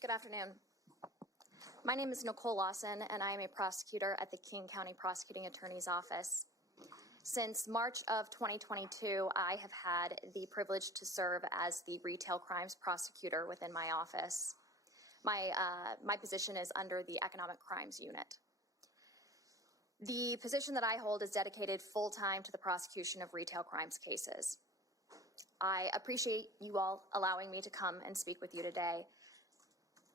Good afternoon. My name is Nicole Lawson, and I am a prosecutor at the King County Prosecuting Attorney's Office. Since March of 2022, I have had the privilege to serve as the retail crimes prosecutor within my office. My position is under the Economic Crimes Unit. The position that I hold is dedicated full-time to the prosecution of retail crimes cases. I appreciate you all allowing me to come and speak with you today.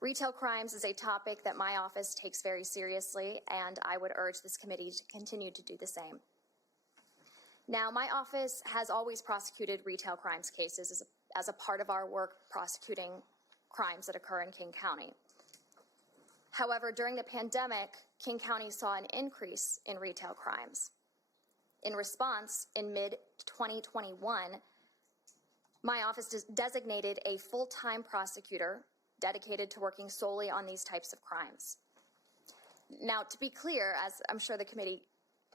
Retail crimes is a topic that my office takes very seriously, and I would urge this committee to continue to do the same. Now, my office has always prosecuted retail crimes cases as a part of our work prosecuting crimes that occur in King County. However, during the pandemic, King County saw an increase in retail crimes. In response, in mid-2021, my office designated a full-time prosecutor dedicated to working solely on these types of crimes. Now, to be clear, as I'm sure the committee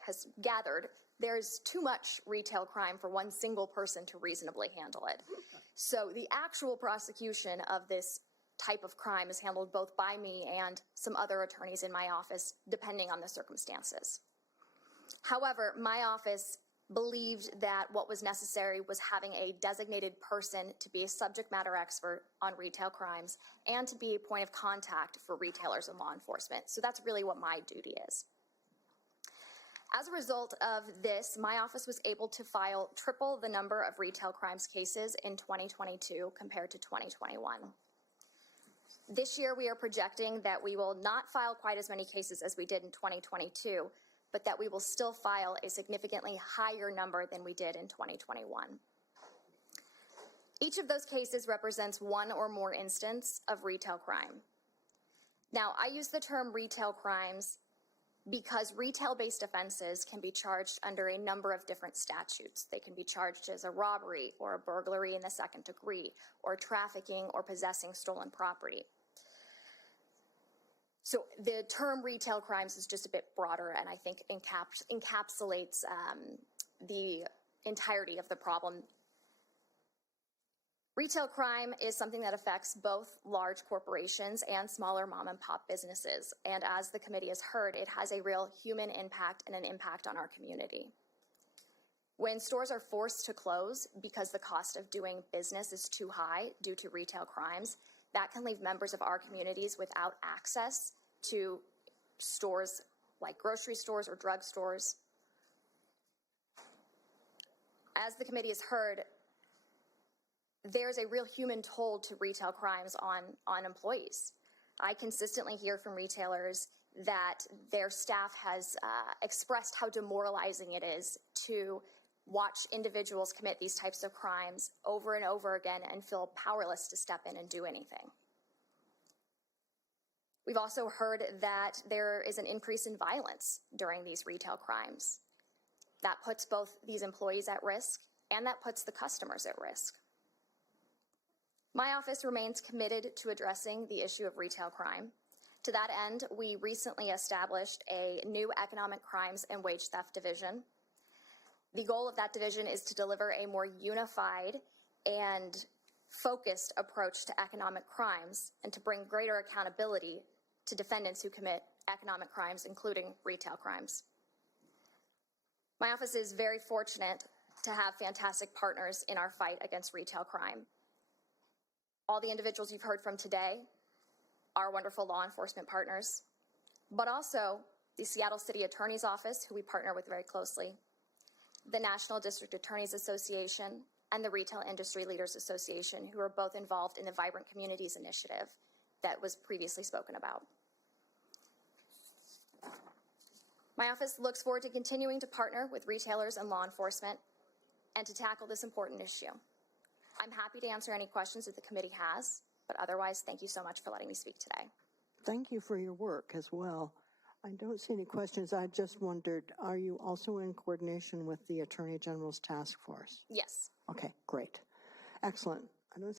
has gathered, there's too much retail crime for one single person to reasonably handle it. So the actual prosecution of this type of crime is handled both by me and some other attorneys in my office, depending on the circumstances. However, my office believed that what was necessary was having a designated person to be a subject matter expert on retail crimes and to be a point of contact for retailers and law enforcement. So that's really what my duty is. As a result of this, my office was able to file triple the number of retail crimes cases in 2022 compared to 2021. This year, we are projecting that we will not file quite as many cases as we did in 2022, but that we will still file a significantly higher number than we did in 2021. Each of those cases represents one or more instances of retail crime. Now, I use the term retail crimes because retail-based offenses can be charged under a number of different statutes. They can be charged as a robbery or a burglary in the second degree, or trafficking or possessing stolen property. So the term retail crimes is just a bit broader and I think encapsulates the entirety of the problem. Retail crime is something that affects both large corporations and smaller mom and pop businesses. And as the committee has heard, it has a real human impact and an impact on our community. When stores are forced to close because the cost of doing business is too high due to retail crimes, that can leave members of our communities without access to stores like grocery stores or drug stores. As the committee has heard, there's a real human toll to retail crimes on employees. I consistently hear from retailers that their staff has expressed how demoralizing it is to watch individuals commit these types of crimes over and over again and feel powerless to step in and do anything. We've also heard that there is an increase in violence during these retail crimes. That puts both these employees at risk and that puts the customers at risk. My office remains committed to addressing the issue of retail crime. To that end, we recently established a new economic crimes and wage theft division. The goal of that division is to deliver a more unified and focused approach to economic crimes and to bring greater accountability to defendants who commit economic crimes, including retail crimes. My office is very fortunate to have fantastic partners in our fight against retail crime. All the individuals you've heard from today are wonderful law enforcement partners, but also the Seattle City Attorney's Office, who we partner with very closely, the National District Attorneys Association, and the Retail Industry Leaders Association, who are both involved in the Vibrant Communities Initiative that was previously spoken about. My office looks forward to continuing to partner with retailers and law enforcement and to tackle this important issue. I'm happy to answer any questions that the committee has, but otherwise, thank you so much for letting me speak today. Thank you for your work as well. I don't see any questions. I just wondered, are you also in coordination with the Attorney General's task force? Yes. Okay, great. Excellent.